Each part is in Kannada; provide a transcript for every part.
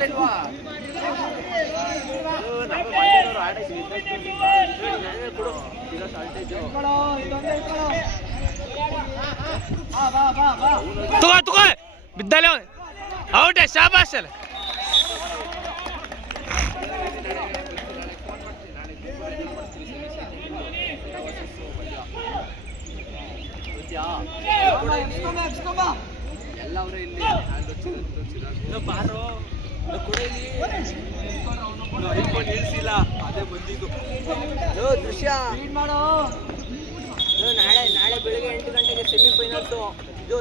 ತಗೋ ಬಿದ್ದಲೆ ಔಟ್ ಶಾಬಾಷ್ ಅಲ್ಲ ಎಲ್ಲವರೇ ಇಲ್ಲಿ ಬಾರೋ ನಿಲ್ಸಿಲ್ಲ ಅದೇ ಬಂದಿದ್ದು ದೃಶ್ಯ ನಾಳೆ ಬೆಳಿಗ್ಗೆ 8 ಗಂಟೆಗೆ ಸೆಮಿಫೈನಲ್ಸ್ ಇದು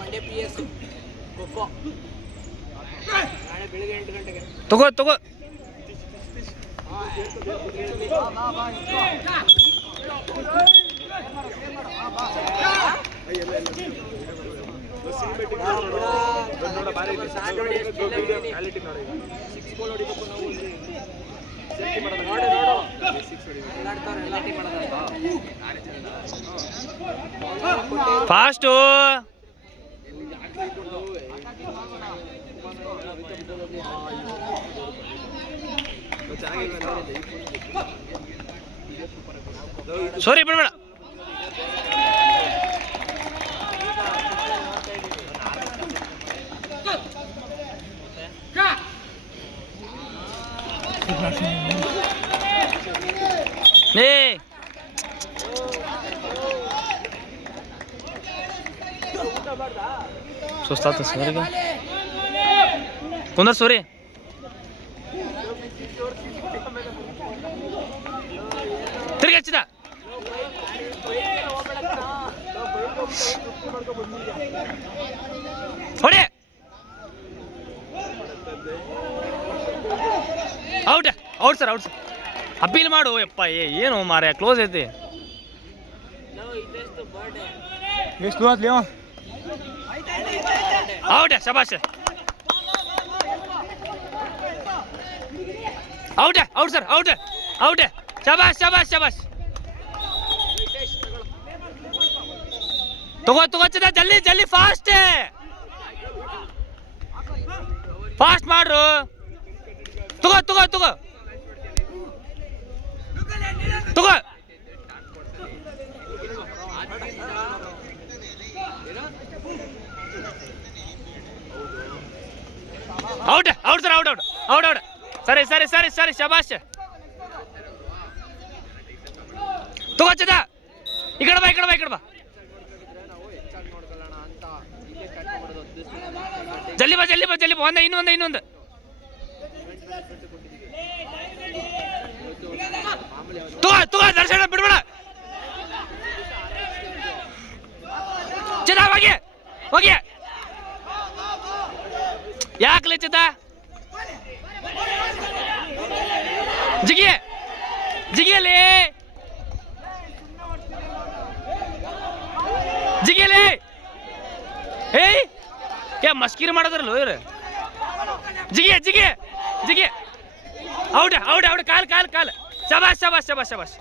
ಮಂಡ್ಯ PS ಖೋ ನಾಳೆ ಬೆಳಿಗ್ಗೆ 8 ಗಂಟೆಗೆ ತಗೋ ಫಾಸ್ಟು ಸಾರಿ ಬಿಡಬೇಡ ಸುಸ್ತಾತ ಸರಿಗೆ ಕುಂದರ್ ಸೂರಿ ತಿರ್ಗಿ ಹಚ್ಚಿದ ಹೊಡೆ ಔಟ್ ಸರ್ ಅಪೀಲ್ ಮಾಡು ಯಪ್ಪ ಏನು ಮಾರ ಕ್ಲೋಸ್ ಐತಿ ಎಷ್ಟು ಆತ್ಲಿ ಔಟ್ ಶಬಾಷ್ ಔಟ್ ಸರ್ ಔಟ್ ಶಬಾಷ್ ತಗೋ ಜಲ್ದಿ ಫಾಸ್ಟ್ ಮಾಡ್ರು ತಗೋ ಔಟ್ ಸರಿ ಶಬಾಷ್ ತಗೋ ಚದ ಈ ಕಡೆ ಬಾ ಜಲ್ದಿ ಬಾ ಇನ್ನೊಂದು ತಗೋ ದರ್ಶನ ಬಿಡ್ಬೇಡ ಚದ ಹೋಗಿ ಯಾಕಲೆ ಚದ ಜಿಗಿಯಲಿ ಮಸ್ಕಿರಿ ಮಾಡೋದ್ರಲ್ಲ ಇವ್ರು ಜಿಗಿ ಔಟ್ ಕಾಲ್ ಶಬಾಷ್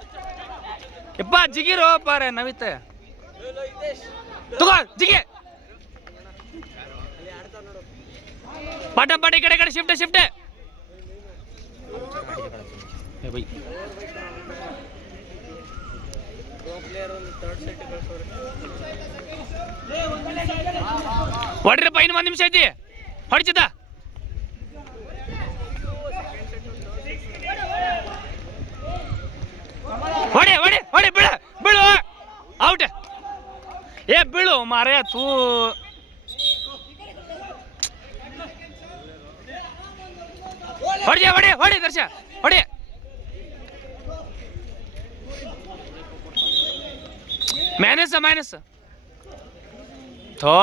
ಯಪ್ಪ ಜಿಗಿರೋ ಪಾರ ನವಿತ ತಗೋ ಜಿಗಿ ಪಾಟ ಈ ಕಡೆ ಶಿಫ್ಟ್ ಹೊಡ್ರಪ್ಪ ಇನ್ನು 1 ನಿಮಿಷ ಐತಿ ಹೊಡಿಚಿದ ಹೊಡಿ ಬೀಳು ಔಟ್ ಬೀಳು ಮಾರೇ ತೂ ಹೊಡಿ ದರ್ಶ ಹೊಡಿ ಮೈನಸ್ ಥೋ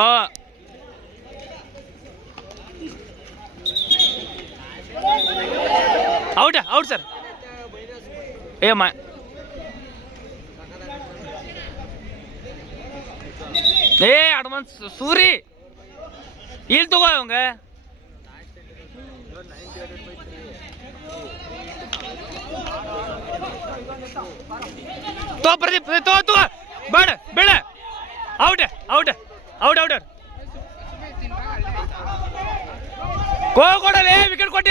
ಔಟ್ ಸರ್ ಅಡ್ವಾನ್ಸ್ ಸೂರಿ ಇಲ್ಲಿ ತಗೋ ಅವಂಗ ತೋ ಪ್ರದೀಪ್ ತೋ ಬೇಡ ಔಟ್ ಗೋ ಕೊಡಲೇ ವಿಕೆಟ್ ಕೊಟ್ಟಿಲ್ಲ.